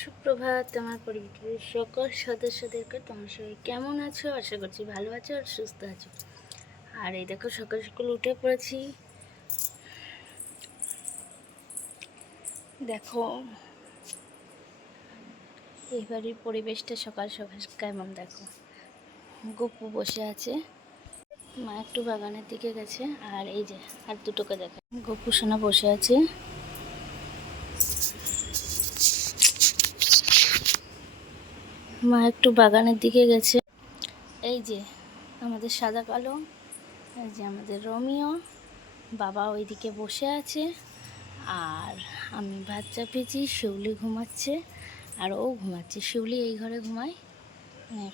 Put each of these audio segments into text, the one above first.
সুপ্রভাত তোমার পরিবারের সকল সদস্যদেরকে, তোমার সবাই কেমন আছো? আশা করছি ভালো আছো আর সুস্থ আছো। আর এই দেখো, সকাল সকাল উঠে পড়েছি। দেখো, এই বাড়ির পরিবেশটা সকাল সকাল কেমন দেখো? গপু বসে আছে। মা একটু বাগানের দিকে গেছে, আর এই যে, আর দুটোকে দেখো গপু সোনা বসে আছে। মা একটু বাগানের দিকে গেছে। এই যে, আমাদের সাদা কালো, এই যে আমাদের রোমিও, বাবা ওইদিকে বসে আছে, আর আমি ভাত চাপিয়েছি, শিউলি ঘুমাচ্ছে, আর ও ঘুমাচ্ছে। শিউলি এই ঘরে ঘুমায়? মানে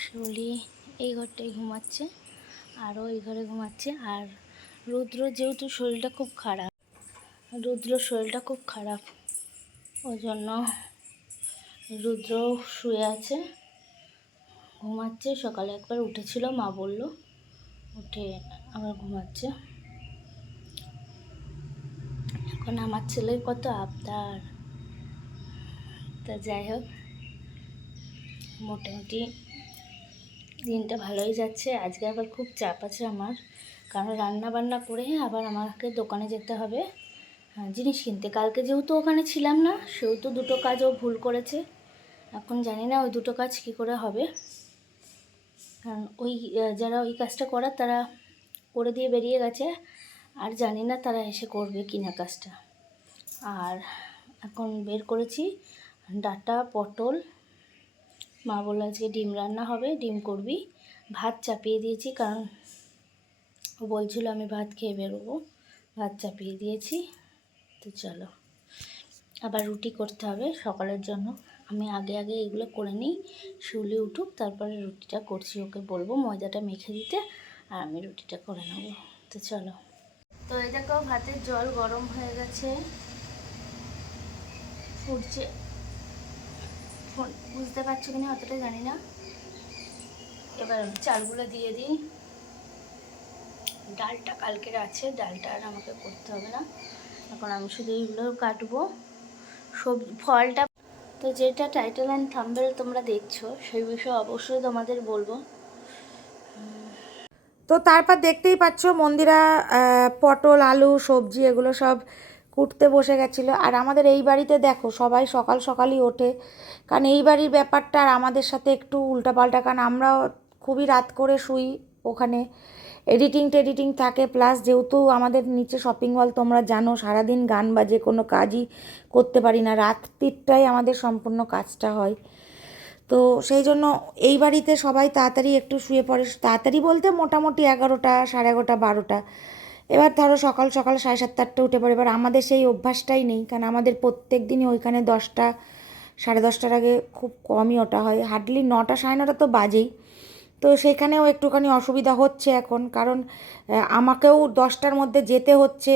শিউলি এই ঘরটাই ঘুমাচ্ছে, আর এই ঘরে ঘুমাচ্ছে, আর রুদ্র যেহেতু শরীরটা খুব খারাপ, রুদ্র শরীরটা খুব খারাপ ওই জন্য রুদ্র শুয়ে আছে ঘুমাচ্ছে। সকালে একবার উঠেছিল মা বলল উঠে আবার ঘুমাচ্ছে। এখন আমার ছেলের কত আবদার। তা যাই হোক মোটামুটি দিনটা ভালোই যাচ্ছে। আজকে আবার খুব চাপ আছে আমার কারণ রান্না বান্না করে আবার আমাকে দোকানে যেতে হবে। হ্যাঁ, জিনিস কিনতে। কালকে যেহেতু ওখানে ছিলাম না সেহেতু দুটো কাজও ভুল করেছে। এখন জানি না ওই দুটো কাজ কী করে হবে। কারণ ওই যারা ওই কাজটা করার তারা করে দিয়ে বেরিয়ে গেছে। আর জানি না তারা এসে করবে কি না কাজটা। আর এখন বের করেছি ডাটা, পটল। মা বলল আজকে ডিম রান্না হবে, ডিম করবি। ভাত চাপিয়ে দিয়েছি কারণ ও বলছিল আমি ভাত খেয়ে বেরোবো। ভাত চাপিয়ে দিয়েছি। তো চলো, আবার রুটি করতে হবে সকালের জন্য। আমি আগে আগে এগুলো করে নিই। শুলে উঠুক, তারপরে রুটিটা করছি। ওকে বলব ময়দাটা মেখে দিতে, আর আমি রুটিটা করে নেব। তো চলো। তো এই দেখো, ভাতের জল গরম হয়ে গেছে। ফুটছে। বুঝতে পারছ কিনা অতটা জানি না। এবার চালগুলো দিয়ে দিই। ডালটা কালকের আছে, ডালটা আর আমাকে করতে হবে না। এখন আমি শুধু এইগুলো কাটবো। সবজি ফলটা তো যেটা টাইটেল অ্যান্ড থাম্বেল তোমরা দেখছ, সেই বিষয়ে অবশ্যই তোমাদের বলব। তো তারপর দেখতেই পাচ্ছ মন্দিরা পটল, আলু, সবজি, এগুলো সব কুটতে বসে গেছিল। আর আমাদের এই বাড়িতে দেখো, সবাই সকাল সকালই ওঠে। কারণ এই বাড়ির ব্যাপারটা আর আমাদের সাথে একটু উল্টাপাল্টা, কারণ আমরাও খুবই রাত করে শুই ওখানে। এডিটিং টেডিটিং থাকে প্লাস যেহেতু আমাদের নিচে শপিং মল তোমরা জানো, সারাদিন গান বাজে, কোনো কাজই করতে পারি না। রাত্রিটাই আমাদের সম্পূর্ণ কাজটা হয়। তো সেই জন্য এই বাড়িতে সবাই তাড়াতাড়ি একটু শুয়ে পড়ে। তাড়াতাড়ি বলতে মোটামুটি এগারোটা, সাড়ে এগারোটা, বারোটা। এবার ধরো সকাল সকাল সাড়ে সাতটা আটটা উঠে পড়ে। এবার আমাদের সেই অভ্যাসটাই নেই, কারণ আমাদের প্রত্যেক দিনই ওইখানে দশটা, সাড়ে দশটার আগে খুব কমই ওটা হয়। হার্ডলি নটা, সাড়ে নটা তো বাজেই। তো সেখানেও একটুখানি অসুবিধা হচ্ছে এখন। কারণ আমাকেও দশটার মধ্যে যেতে হচ্ছে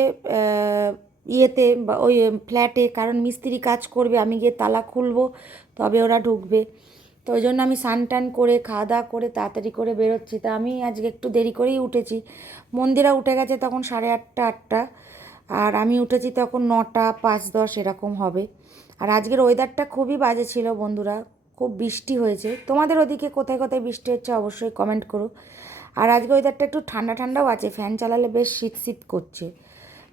ইয়েতে বা ওই ফ্ল্যাটে। কারণ মিস্ত্রি কাজ করবে, আমি গিয়ে তালা খুলবো, তবে ওরা ঢুকবে। তো ওই জন্য আমি টান করে খাওয়া দাওয়া করে, তাড়াতাড়ি করে বেরোচ্ছি। তা আমি আজকে একটু দেরি করেই উঠেছি। মন্দিরা উঠে গেছে তখন সাড়ে আটটা আটটা। আর আমি উঠেছি তখন নটা, পাঁচ, দশ, এরকম হবে। আর আজকের ওয়েদারটা খুবই বাজে ছিল বন্ধুরা। খুব বৃষ্টি হয়েছে। তোমাদের ওদিকে কোথায় কোথায় বৃষ্টি হচ্ছে অবশ্যই কমেন্ট করো। আর আজকে ওয়েদারটা একটু ঠান্ডা ঠান্ডাও আছে ফ্যান চালালে বেশ শীত শীত করছে।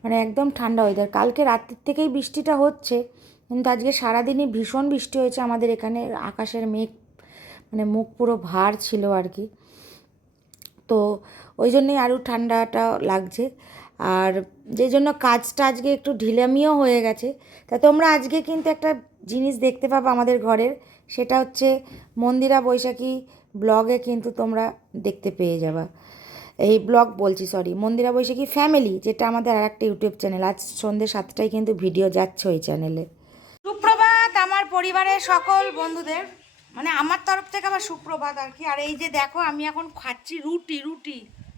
মানে একদম ঠান্ডা ওয়েদার কালকে রাত্রির থেকেই বৃষ্টিটা হচ্ছে, কিন্তু আজকে সারাদিনই ভীষণ বৃষ্টি হয়েছে আমাদের এখানে। আকাশের মেঘ মানে মুখ পুরো ভার ছিল আর কি। তো ওই জন্যই আরও ঠান্ডাটা লাগছে। আর যে জন্য কাজটা আজকে একটু ঢিলামিও হয়ে গেছে। তা তোমরা আজকে কিন্তু একটা জিনিস দেখতে পাবো আমাদের ঘরের। সেটা হচ্ছে মন্দিরা বৈশাখী ব্লগে কিন্তু তোমরা দেখতে পেয়ে যাবা। এই ব্লগ বলছি সরি মন্দিরা বৈশাখী ফ্যামিলি যেটা আমাদের আর একটা ইউটিউব চ্যানেল আজ সন্ধ্যে সাতটায় কিন্তু ভিডিও যাচ্ছে ওই চ্যানেলে সুপ্রভাত আমার পরিবারের সকল বন্ধুদের মানে আমার তরফ থেকে আবার সুপ্রভাত আর কি। আর এই যে দেখো, আমি এখন খাচ্ছি রুটি রুটি,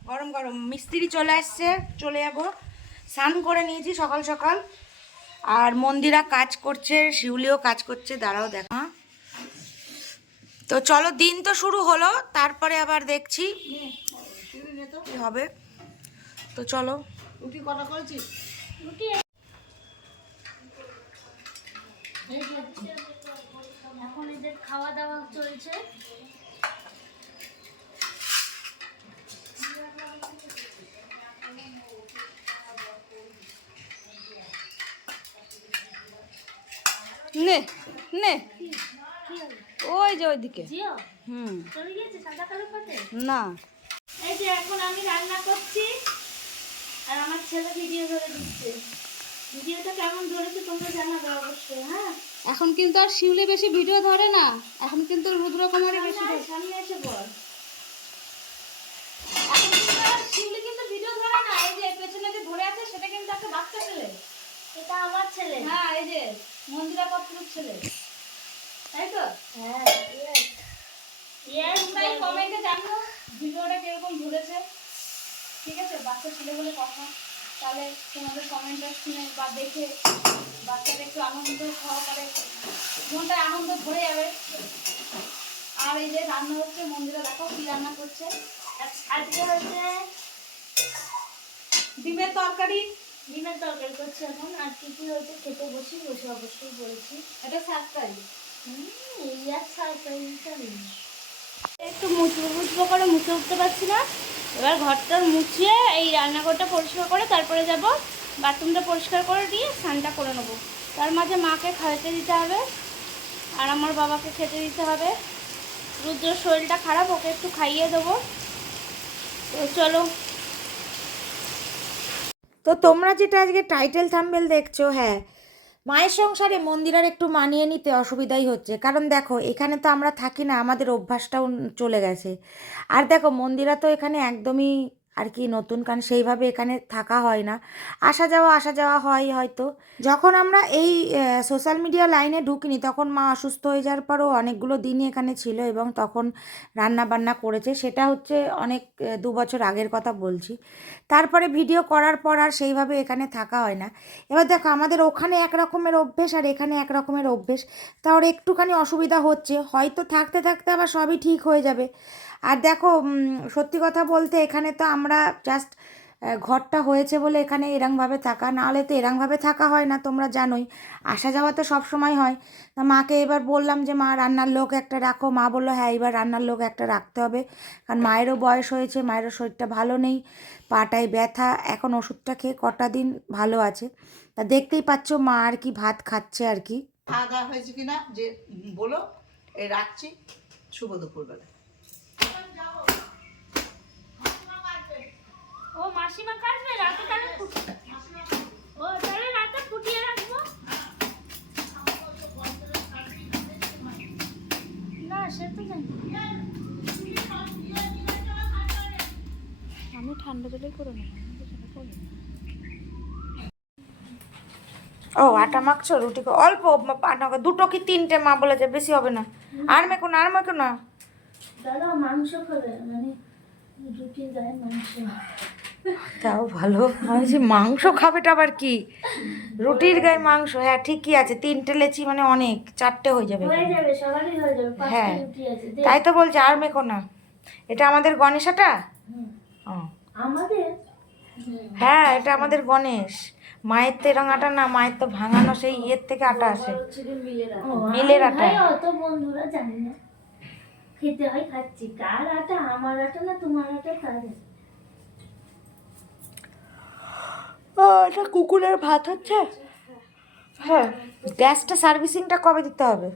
গরম গরম। মিস্ত্রি চলে আসছে, চলে যাব। স্নান করে নিয়েছি সকাল সকাল। আর মন্দিরা কাজ করছে, শিউলিও কাজ করছে, দাঁড়াও দেখা। তো চলো দিন তো শুরু হলো তারপরে আবার দেখছি কি হবে। তো চলো। রুটি কটা করেছিস? দাওয়া চলছে। নে নে? ওই যে ওইদিকে। হুম। না। এই যে এখন আমি রান্না করছি আর আমার ছেলে ভিডিও ধরে দিচ্ছে। ভিডিওটা কেমন ধরেছে তোমরা জানাবে অবশ্যই হ্যাঁ? এখন কিন্তু আর শিউলি বেশি ভিডিও ধরে না এখন কিন্তু রুদ্রকুমারই বেশি সামনে এসে বল। শিউলি কিন্তু ভিডিও ধরে না এই যে পেছনে যে ধরে আছে সেটা কিন্তু একটা বাচ্চা ছেলে। এটা আমার ছেলে। হ্যাঁ এই যে মন্দিরা পাত্রের ছেলে। তাই তো? হ্যাঁ yes. Yes, তাই কমেন্টে জানো ভিডিওটা কীরকম ধরেছে ঠিক আছে? বাচ্চা ছেলে বলে কথা। তাহলে তোমাদের কমেন্টটা শুনে বা দেখে বাচ্চাটা একটু আনন্দ সহকারে মনটা আনন্দ ভরে যাবে। আর এই যে রান্না হচ্ছে মন্দিরে দেখো কি রান্না করছে। আজকে হচ্ছে ডিমের তরকারি। ডিমের তরকারি করছি এখন। আর কি কি হয়েছে খেতে বসি বসে অবশ্যই বলেছি। এটা সারপ্রাইজ একটু মুছবো মুছবো করে মুছে উঠতে পারছি না। এবার ঘরটা মুছিয়ে এই রান্নাঘরটা পরিষ্কার করে তারপরে যাব, বাথরুমটা পরিষ্কার করে দিয়ে স্নানটা করে নেব। তার মাঝে মাকে খাইতে দিতে হবে আর আমার বাবাকে খেতে দিতে হবে। রুদ্র শরীরটা খারাপ, ওকে একটু খাইয়ে দেবো। তো চলো। তো তোমরা যেটা আজকে টাইটেল থাম্বেল দেখছ হ্যাঁ মায়ের সংসারে মন্দির আর একটু মানিয়ে নিতে অসুবিধাই হচ্ছে। কারণ দেখো, এখানে তো আমরা থাকি না, আমাদের অভ্যাসটাও চলে গেছে। আর দেখো, মন্দিরা তো এখানে একদমই আর কি নতুন, কারণ সেইভাবে এখানে থাকা হয় না। আসা যাওয়া আসা যাওয়া হয় হয়তো। যখন আমরা এই সোশ্যাল মিডিয়া লাইনে ঢুকিনি, তখন মা অসুস্থ হয়ে যাওয়ার পরও অনেকগুলো দিনই এখানে ছিল এবং তখন রান্না বান্না করেছে। সেটা হচ্ছে অনেক দু বছর আগের কথা বলছি। তারপরে ভিডিও করার পর আর সেইভাবে এখানে থাকা হয় না। এবার দেখো, আমাদের ওখানে এক রকমের অভ্যেস আর এখানে এক রকমের অভ্যেস। তা ওর একটুখানি অসুবিধা হচ্ছে। হয়তো থাকতে থাকতে আবার সবই ঠিক হয়ে যাবে। আর দেখো সত্যি কথা বলতে এখানে তো আমরা জাস্ট ঘরটা হয়েছে বলে এখানে এরংভাবে থাকা, নাহলে তো এরংভাবে থাকা হয় না, তোমরা জানোই। আসা যাওয়া তো সব সময় হয়। তা মাকে এবার বললাম যে, মা, রান্নার লোক একটা রাখো। মা বলল হ্যাঁ এবার রান্নার লোক একটা রাখতে হবে। কারণ মায়েরও বয়স হয়েছে, মায়েরও শরীরটা ভালো নেই, পাটায় ব্যথা, এখন ওষুধটা খেয়ে কটা দিন ভালো আছে। তা দেখতেই পাচ্ছ মা আর কি ভাত খাচ্ছে আর কি। খাওয়া দাওয়া হয়েছে কিনা যে, বলো রাখছি। শুভ দুপুরবেলা। ও মাসিমা কাটবে রাতে তাহলে ও তাহলে রাতে ফুটিয়ে রাখব? না সে তো আমি ঠান্ডা জলেই করে নেব ও আটা মাখছো রুটি অল্প আটা দুটো কি তিনটে মা বলেছে বেশি হবে না। আর মেখো না আর মেখো না। দাদা মাংস খাবে মানে রুটির গায়ে মাংস। তাও ভালো। আমি বলছি মাংস খাবেটা আবার কি? রুটির গায়ে মাংস হ্যাঁ ঠিকই আছে। তিনটে লেচি মানে অনেক চারটে হয়ে যাবে। হয়ে যাবে সবারই যাবে পাঁচটা। রুটি আছে তাই তো বলছি আর মেখো না। এটা আমাদের গণেশাটা। হ্যাঁ এটা আমাদের গণেশ। মায়ের তো এরং আটা না মায়ের তো ভাঙানো সেই ইয়ের থেকে আটা আসে। মিলের আটা। বন্ধুরা জানি না। খেতে হয় খাচ্ছি। কার আটা? আমার আটা না তোমার আটা তার ও এটা কুকুরের ভাত হচ্ছে? হ্যাঁ। গ্যাসটা সার্ভিসিংটা কবে দিতে হবে?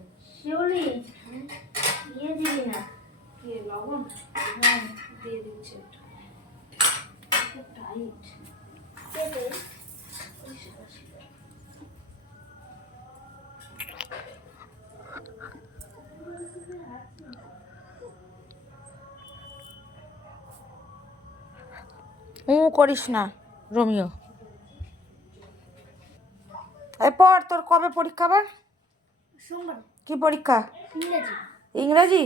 ও করিস না রোমিও। এরপর তোর কবে পরীক্ষা আবার? সোমবার। কি পরীক্ষা? ইংরেজি। ইংরাজি?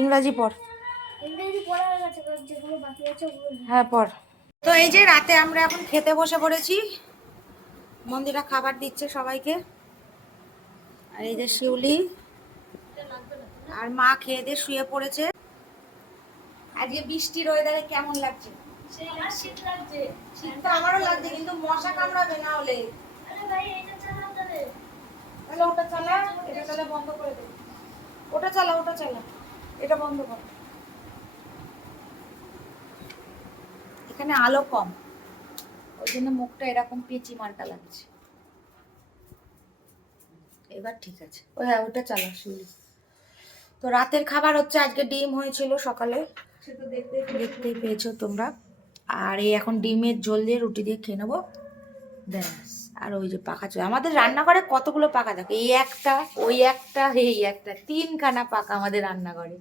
ইংরাজি পড়। হয়ে। হ্যাঁ পর তো এই যে রাতে আমরা এখন খেতে বসে পড়েছি মন্দিরা খাবার দিচ্ছে সবাইকে। আর এই যে শিউলি আর মা খেয়ে দিয়ে শুয়ে পড়েছে। আজকে বৃষ্টির ওয়েদারে কেমন লাগছে? শীত লাগছে। শীত তো আমারও লাগছে কিন্তু মশা কামড়াবে না হলে। তাহলে ওটা চালা এটা তাহলে বন্ধ করে দে। ওটা চালা ওটা চালা। এটা বন্ধ কর। এখানে আলো কম। ওই জন্য মুখটা এরকম পেঁচি মার্কা লাগছে। এবার ঠিক আছে। ওই হ্যাঁ ওটা চালা শিউলি তো রাতের খাবার হচ্ছে আজকে ডিম হয়েছিল সকালে। দেখতেই পেয়েছ তোমরা। আর এই এখন ডিমের ঝোল দিয়ে রুটি দিয়ে খেয়ে নেব। ব্যাস। আর ওই যে পাখা চলে। আমাদের রান্নাঘরে কতগুলো পাখা থাকে এই একটা ওই একটা এই একটা তিনখানা পাখা আমাদের রান্নাঘরে।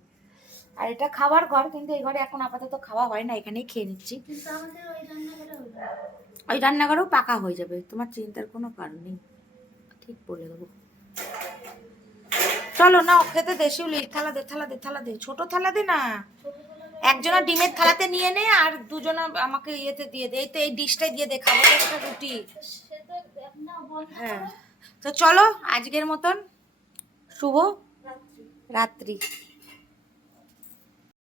আর এটা খাবার ঘর কিন্তু এই ঘরে এখন আপাতত খাওয়া হয় না এখানেই খেয়ে নিচ্ছি। ওই রান্নাঘরেও পাকা হয়ে যাবে তোমার চিন্তার কোনো কারণ নেই। ঠিক বলে দেবো। চলো না ও খেতে দে শিউলি থালা দে থালা দে থালা দে ছোট থালা দে না। একজনা ডিমের থালাতে নিয়ে নে আর দুজনা আমাকে ইয়েতে দিয়ে দে এই তো এই ডিশটাই দিয়ে দে খাব একটা রুটি। হ্যাঁ। তো চলো আজকের মতন শুভ রাত্রি।